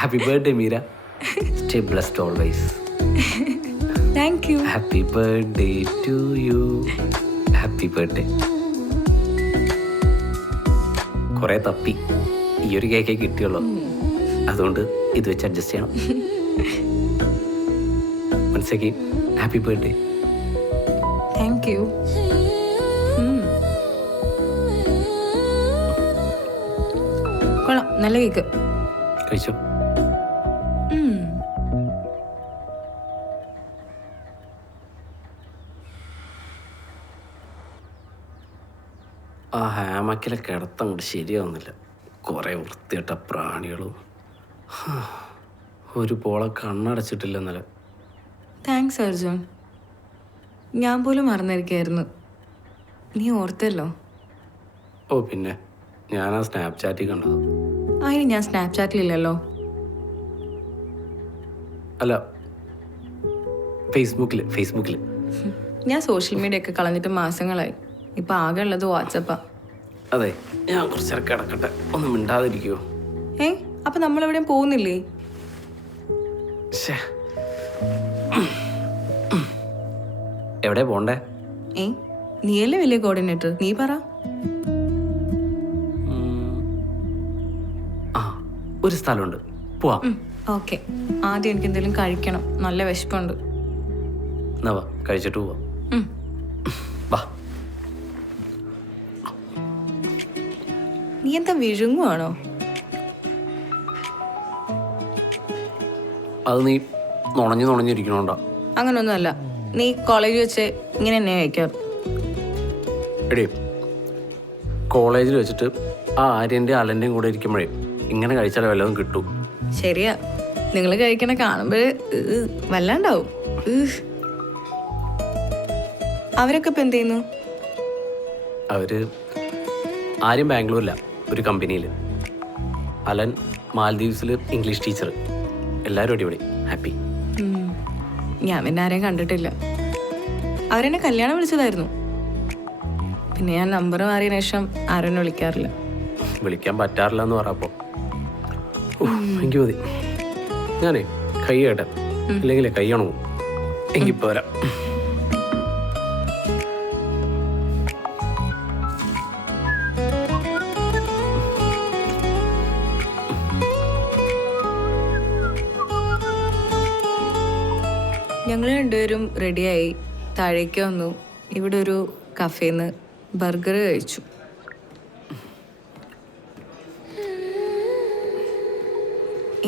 Happy birthday Meera. Stay blessed always. Thank you. Happy birthday to you. Happy birthday. കുറെ തപ്പി ഈ ഒരു കേക്കേ കിട്ടിയുള്ളൂ, അതുകൊണ്ട് ഇത് വെച്ച് അഡ്ജസ്റ്റ് ചെയ്യണം. മനസ്സിലാക്കി. Happy birthday. Thank you. കൊള്ളാം, നല്ല കേക്ക്. കഴിച്ചോ. ആ ഹാമക്കിലെ കിടത്തം കൊണ്ട് ശരിയാവുന്നില്ല. കുറേ വൃത്തിയിട്ട പ്രാണികളും. ഒരു പോളെ കണ്ണടച്ചിട്ടില്ല ഇന്നലെ. താങ്ക്സ് അർജുൻ, ഞാൻ പോലും മറന്നിരിക്കുകയായിരുന്നു. നീ ഓർത്തല്ലോ. ഓ പിന്നെ, ഞാൻ ആ സ്നാപ്ചാറ്റിൽ കണ്ടത്. അതിന് ഞാൻ സ്നാപ്ചാറ്റിലില്ലല്ലോ. അല്ല, ഫേസ്ബുക്കിൽ. ഞാൻ സോഷ്യൽ മീഡിയ ഒക്കെ കളഞ്ഞിട്ട് മാസങ്ങളായി. ഇപ്പം ആകെ ഉള്ളത് വാട്സപ്പാ. അതെ, ഞാൻ കുറച്ചേരം കിടക്കട്ടെ, ഒന്നും മിണ്ടാതിരിക്കുമോ? അപ്പം നമ്മളെവിടെയും പോകുന്നില്ലേ? എവിടെ പോണ്ടേ? നീയല്ലേ വലിയ കോർഡിനേറ്റർ, നീ പറ. ആ, ഒരു സ്ഥലമുണ്ട്, പോവാം. ഓക്കെ, ആദ്യം എനിക്ക് എന്തെങ്കിലും കഴിക്കണം, നല്ല വിശപ്പുണ്ട്. എന്നാ വാ, കഴിച്ചിട്ട് പോവാം. വാ. നീ എന്താ വിഴുങ്ങുവാണോ? അത് നീ നുണഞ്ഞിരിക്കണോണ്ടാ. അങ്ങനൊന്നുമല്ല, നീ കോളേജിൽ വെച്ച് ഇങ്ങനെ തന്നെ കഴിക്കാറ്. എടേ, കോളേജിൽ വെച്ചിട്ട് ആ ആര്യൻ്റെ അലൻ്റെയും കൂടെ ഇരിക്കുമ്പോഴേ ഇങ്ങനെ കഴിച്ചാലേ വല്ലതും കിട്ടും. ശരിയാ, നിങ്ങൾ കഴിക്കണ കാണുമ്പോൾ വല്ലാണ്ടാവും. അവരൊക്കെ ഇപ്പം എന്ത് ചെയ്യുന്നു? അവര് ആര്യം ബാംഗ്ലൂരില ഒരു കമ്പനിയിൽ, അലൻ മാൽദീവ്സിൽ ഇംഗ്ലീഷ് ടീച്ചർ. എല്ലാവരും അടിപൊളി, ഹാപ്പി. ഞാൻ പിന്നെ ആരെയും കണ്ടിട്ടില്ല. അവരെന്നെ കല്യാണം വിളിച്ചതായിരുന്നു. പിന്നെ ഞാൻ നമ്പർ മാറിയ ശേഷം ആരെന്നെ വിളിക്കാറില്ല. വിളിക്കാൻ പറ്റാറില്ല എന്ന് പറയപ്പോൾ എനിക്ക് മതി. ഞാനേ കൈ കേട്ടെ, ഇല്ലെങ്കിലേ കൈ ഉണങ്ങും. എങ്കിൽ പോരാ. ഞങ്ങൾ രണ്ടുപേരും റെഡിയായി താഴേക്ക് വന്നു. ഇവിടെ ഒരു കഫേന്ന് ബർഗർ കഴിച്ചു.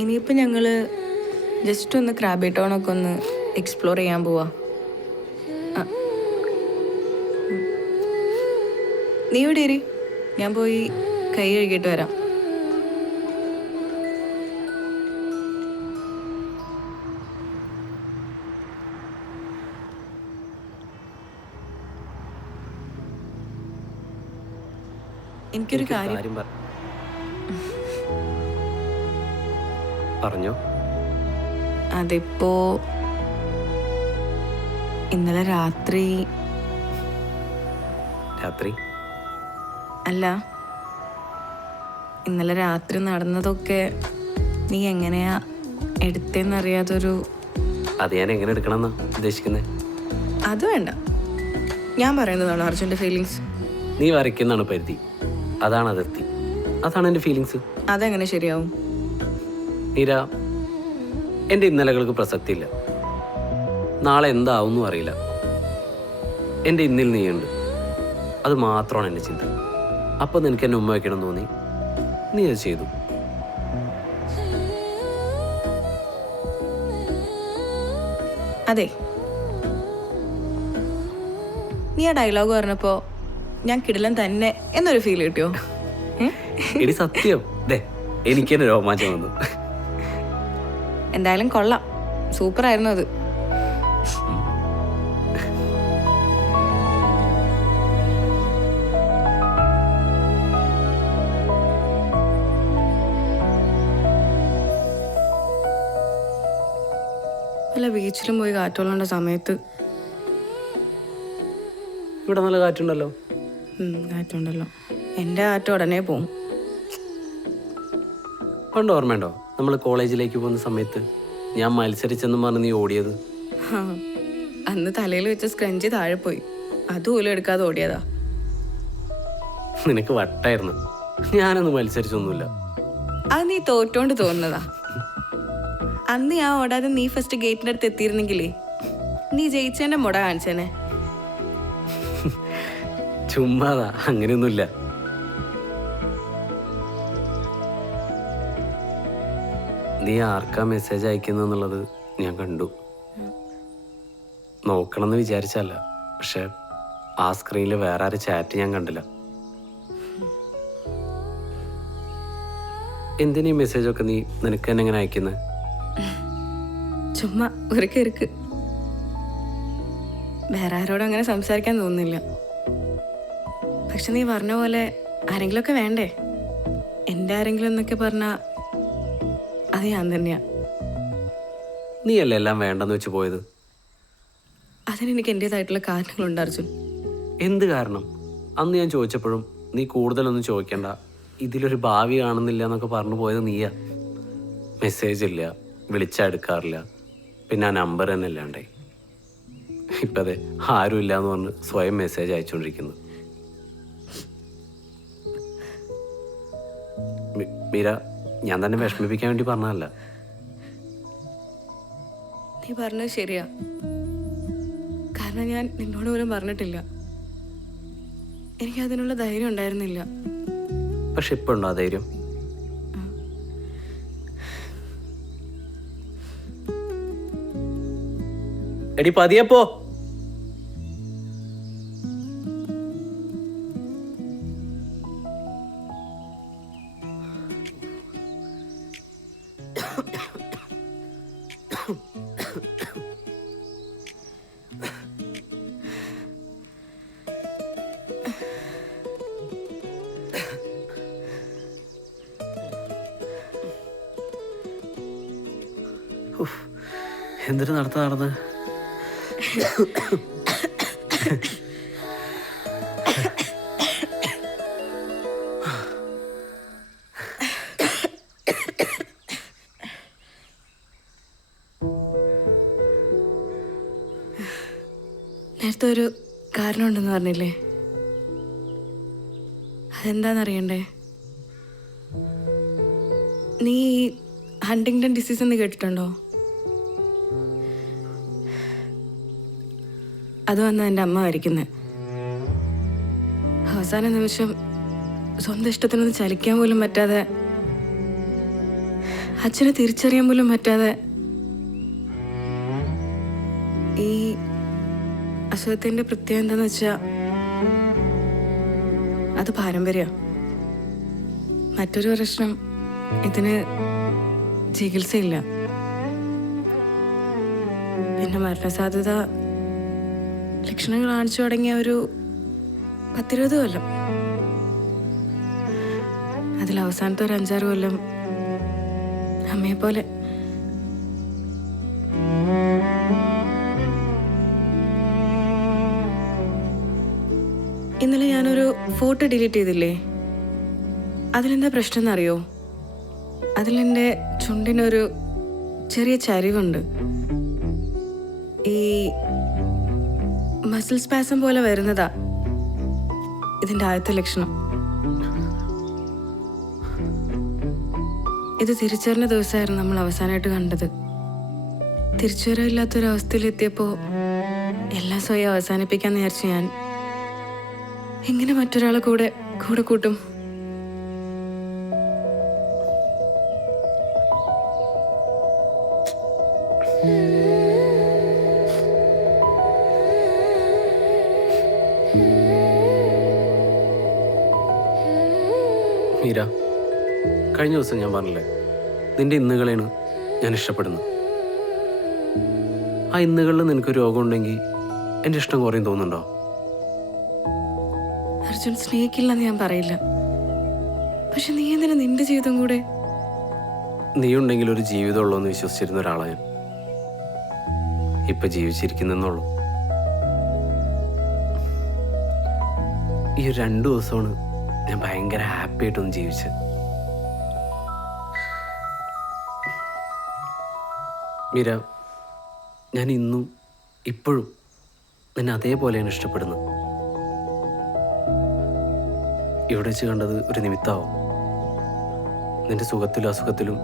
ഇനിയിപ്പോൾ ഞങ്ങൾ ജസ്റ്റ് ഒന്ന് ക്രാബി ടൗണൊക്കെ ഒന്ന് എക്സ്പ്ലോർ ചെയ്യാൻ പോവാ. നീ ഇവിടെ ഇരി, ഞാൻ പോയി കൈ കഴുകിയിട്ട് വരാം. എനിക്കൊരു കാര്യം പറഞ്ഞോ. അതിപ്പോ ഇന്നലെ രാത്രി അല്ല, ഇന്നലെ രാത്രി നടന്നതൊക്കെ നീ എങ്ങനെയാ എടുത്തെന്നറിയാതൊരു. അത് ഞാൻ എങ്ങനെ എടുക്കണമെന്നാ ഉദ്ദേശിക്കുന്നത്? അത് വേണ്ട, ഞാൻ പറയുന്നതാണ് അർജുൻ്റെ ഫീലിങ്സ്. നീ വരയ്ക്കുന്നതാണ് പരിധി, അതാണ് അതിർത്തി, അതാണ് എൻ്റെ ഫീലിങ്സ്. അതെങ്ങനെ ശരിയാവും? നീര, എൻ്റെ ഇന്നലകൾക്ക് പ്രസക്തിയില്ല. നാളെ എന്താവുമെന്നും അറിയില്ല. എൻ്റെ ഇന്നിൽ നീയുണ്ട്, അത് മാത്രമാണ് എൻ്റെ ചിന്ത. അപ്പം നിനക്ക് എന്നെ ഉമ്മ വയ്ക്കണം തോന്നി, നീ അത് ചെയ്തു. അതെ, നീ ആ ഡയലോഗ് പറഞ്ഞപ്പോൾ ഞാൻ കിടിലൻ തന്നെ എന്നൊരു ഫീൽ കിട്ടിയോ? എടി സത്യം, എനിക്ക് തന്നെ രോമാഞ്ചം വന്നു. എന്തായാലും കൊള്ളാം, സൂപ്പറായിരുന്നു അത്. വല്ല ബീച്ചിലും പോയി കാറ്റുകൊള്ളേണ്ട സമയത്ത്. ഇവിടെ നല്ല കാറ്റുണ്ടല്ലോ. കാറ്റുണ്ടല്ലോ, എൻ്റെ കാറ്റ് ഉടനെ പോവും. പണ്ട് ഓർമ്മയുണ്ടോ നമ്മൾ കോളേജിലേക്ക് പോകുന്ന സമയത്ത് ഞാൻ മത്സരിച്ചെന്ന് പറഞ്ഞ് നീ ഓടിയത്. ആ, അന്ന് തലയിൽ വെച്ച സ്ക്രഞ്ച് താഴെ പോയി, അതുപോലും എടുക്കാതെ ഓടിയതാ. നിനക്ക് വട്ടായിരുന്നു. ഞാനൊന്നും മത്സരിച്ചൊന്നുമില്ല. അത് നീ തോറ്റോണ്ട് തോന്നുന്നതാ. അന്ന് ഞാൻ ഓടാതെ നീ ഫസ്റ്റ് ഗേറ്റിന്റെ അടുത്ത് എത്തിയിരുന്നെങ്കിലേ നീ ജയിച്ചതിന്റെ മുട കാണിച്ചേനെ. ചുമ്മാതാ, അങ്ങനെയൊന്നുമില്ല. നീ ആർക്കാ മെസ്സേജ് അയക്കുന്നെന്നുള്ളത് ഞാൻ കണ്ടു. നോക്കണമെന്ന് വിചാരിച്ചല്ല, പക്ഷെ ആ സ്ക്രീനിൽ വേറെ ആരും ചാറ്റ് ഞാൻ കണ്ടില്ല. എന്തിനീ മെസ്സേജൊക്കെ നീ നിനക്ക് തന്നെ എങ്ങനെ അയക്കുന്നത്? ചുമ്മാ ഒരു കിറുക്ക്. വേറെ ആരോടും അങ്ങനെ സംസാരിക്കാൻ തോന്നുന്നില്ല. പക്ഷെ നീ പറഞ്ഞ പോലെ ആരെങ്കിലുമൊക്കെ വേണ്ടേ? എൻ്റെ ആരെങ്കിലും എന്നൊക്കെ പറഞ്ഞാൽ അത് ഞാൻ തന്നെയാ. നീയല്ലേ എല്ലാം വേണ്ടെന്ന് വെച്ച് പോയത്? അതിനെനിക്ക് എൻ്റേതായിട്ടുള്ള കാരണങ്ങളുണ്ട് അർജുൻ. എന്ത് കാരണം? അന്ന് ഞാൻ ചോദിച്ചപ്പോഴും നീ കൂടുതലൊന്നും ചോദിക്കണ്ട, ഇതിലൊരു ഭാവി കാണുന്നില്ല എന്നൊക്കെ പറഞ്ഞു പോയത് നീയാ. മെസ്സേജ് ഇല്ല, വിളിച്ചാൽ എടുക്കാറില്ല, പിന്നെ ആ നമ്പർ തന്നെ ഇല്ലാണ്ടായി. ഇപ്പം അതെ, ആരും ഇല്ല എന്ന് പറഞ്ഞ് സ്വയം മെസ്സേജ് അയച്ചുകൊണ്ടിരിക്കുന്നു. മീര, ഞാൻ തന്നെ വിഷമിപ്പിക്കാൻ വേണ്ടി പറഞ്ഞതല്ല. നീ പറഞ്ഞത് ശരിയാ. കാരണം ഞാൻ നിന്നോട് പോലും പറഞ്ഞിട്ടില്ല. എനിക്ക് അതിനുള്ള ധൈര്യം ഉണ്ടായിരുന്നില്ല. പക്ഷെ ഇപ്പൊ ഉണ്ടോ ആ ധൈര്യം? എടി പതിയപ്പോ. എന്തൊരു നടന്നത്? നേരത്തെ ഒരു കാരണമുണ്ടെന്ന് പറഞ്ഞില്ലേ? അതെന്താണെന്നറിയണ്ടേ? നീ ഹണ്ടിങ്ടൺ ഡിസീസ് എന്ന് കേട്ടിട്ടുണ്ടോ? അത് വന്ന എൻ്റെ അമ്മ മരിക്കുന്നത്. അവസാന നിമിഷം സ്വന്തം ഇഷ്ടത്തിനൊന്ന് ചലിക്കാൻ പോലും പറ്റാതെ, അച്ഛനെ തിരിച്ചറിയാൻ പോലും പറ്റാതെ, ഈ അസുഖത്തിൻ്റെ പ്രത്യേകത എന്താന്ന് വെച്ചാൽ അത് പാരമ്പര്യ. മറ്റൊരു പ്രശ്നം, ഇതിന് ചികിത്സയില്ല. പിന്നെ മരണസാധ്യത ലക്ഷണങ്ങൾ കാണിച്ചു തുടങ്ങിയ ഒരു 10-20 കൊല്ലം. അതിൽ അവസാനത്തെ ഒരു 5-6 കൊല്ലം അമ്മയെ പോലെ. ഇന്നലെ ഞാനൊരു ഫോട്ടോ ഡിലീറ്റ് ചെയ്തില്ലേ? അതിലെന്താ പ്രശ്നം എന്നറിയോ? അതിലെൻ്റെ ചുണ്ടിനൊരു ചെറിയ ചരിവുണ്ട്. ഈ മസിൽ സ്പാസം പോലെ വരുന്നതാ ഇതിൻ്റെ ആദ്യത്തെ ലക്ഷണം. ഇത് തിരിച്ചറിഞ്ഞ ദിവസമായിരുന്നു നമ്മൾ അവസാനമായിട്ട് കണ്ടത്. തിരിച്ചുവരവില്ലാത്തൊരവസ്ഥയിലെത്തിയപ്പോൾ എല്ലാം സ്വയം അവസാനിപ്പിക്കാന്ന് വിചാരിച്ചു ഞാൻ എങ്ങനെ മറ്റൊരാളെ കൂടെ കൂട്ടും? മീര, കഴിഞ്ഞ ദിവസം ഞാൻ പറഞ്ഞില്ലേ, നിന്റെ ഇന്നുകളെയാണ് ഞാൻ ഇഷ്ടപ്പെടുന്നത്. ആ ഇന്നുകളിൽ നിനക്ക് രോഗമുണ്ടെങ്കിൽ എൻ്റെ ഇഷ്ടം കുറയും തോന്നുന്നുണ്ടോ? അർജുൻ, സ്നേഹിക്കില്ലെന്ന് ഞാൻ പറയില്ല. പക്ഷെ നീ എന്തിനാ നിന്റെ ജീവിതം കൂടെ? നീ ഉണ്ടെങ്കിൽ ഒരു ജീവിതമുള്ളൂ എന്ന് വിശ്വസിച്ചിരുന്ന ഒരാളാണ് ഞാൻ. ഇപ്പൊ ജീവിച്ചിരിക്കുന്നുള്ളൂ. ഈ 2 ദിവസമാണ് ഞാൻ ഭയങ്കര ഹാപ്പി ആയിട്ടൊന്ന് ജീവിച്ചത്. മീര, ഞാൻ ഇന്നും ഇപ്പോഴും നിന്നെ അതേപോലെയാണ് ഇഷ്ടപ്പെടുന്നത്. ഇവിടെ വെച്ച് കണ്ടത് ഒരു നിമിത്താവും. നിന്റെ സുഖത്തിലും അസുഖത്തിലും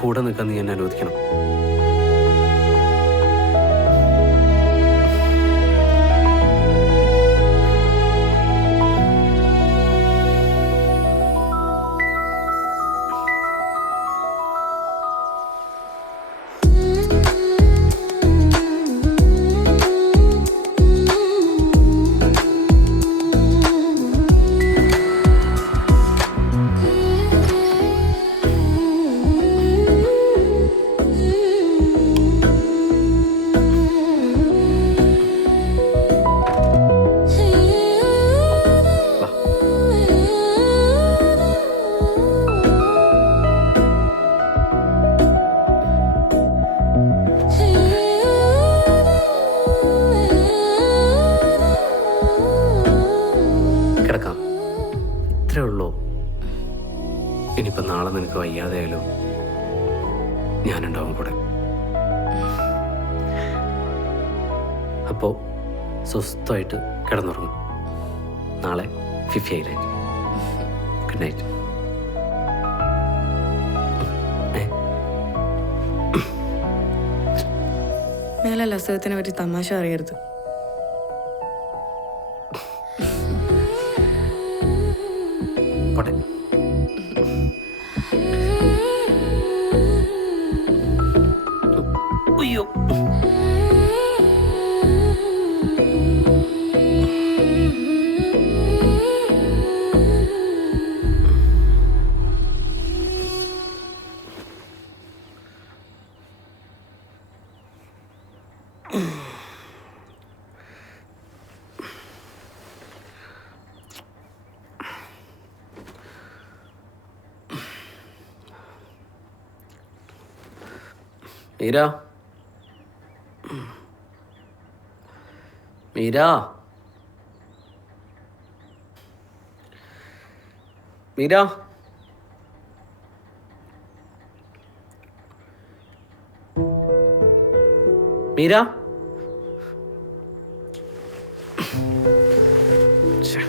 കൂടെ നിൽക്കാൻ നീ എന്നെ അനുവദിക്കണം. കിടക്കാം, ഇത്രേ ഉള്ളൂ. ഇനിയിപ്പോൾ നാളെ നിനക്ക് വയ്യാതെയായാലും ഞാനുണ്ടാവും കൂടെ. അപ്പോൾ സ്വസ്ഥമായിട്ട് കിടന്നുറങ്ങും. നാളെ ഫിഫി ഐലൻഡ്. Good night. മേലല്ല അസുഖത്തിനെ പറ്റി തമാശ അറിയരുത്. പോട്ടെ. അയ്യോ, മീര, മീര, മീര, മീര. ഛെ.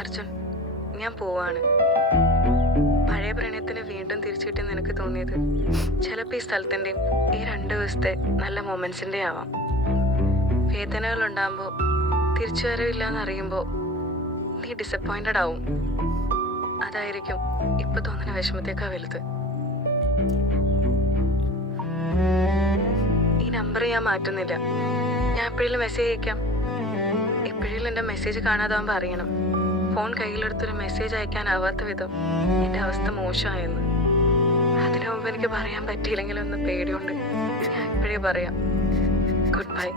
അർജുൻ, ഞാൻ പോവാണ്. പഴയ പ്രണയത്തിന് വീണ്ടും തിരിച്ചു കിട്ടിയെന്ന് എനിക്ക് തോന്നിയത് ചിലപ്പോൾ ഈ സ്ഥലത്തിൻ്റെയും ഈ 2 ദിവസത്തെ നല്ല മൊമെൻസിൻ്റെ ആവാം. വേദനകൾ ഉണ്ടാകുമ്പോൾ തിരിച്ചു വരവില്ല എന്നറിയുമ്പോൾ നീ ഡിസപ്പോയിൻറ്റഡ് ആവും. അതായിരിക്കും ഇപ്പം തോന്നുന്ന വിഷമത്തേക്കാ വലുത്. ഈ നമ്പർ ഞാൻ മാറ്റുന്നില്ല. ഞാൻ എപ്പോഴെങ്കിലും മെസ്സേജ് അയക്കാം. എപ്പോഴെങ്കിലും എൻ്റെ മെസ്സേജ് കാണാതാകുമ്പോൾ അറിയണം. ഫോൺ കയ്യിലെടുത്തൊരു മെസ്സേജ് അയക്കാനാവാത്ത വിധം എൻ്റെ അവസ്ഥ മോശമായെന്ന്. അതിനു മുമ്പ് എനിക്ക് പറയാൻ പറ്റിയില്ലെങ്കിലും ഒന്ന് പേടിയുണ്ട്. ഞാൻ ഇപ്പോഴേ പറയാം. Good bye.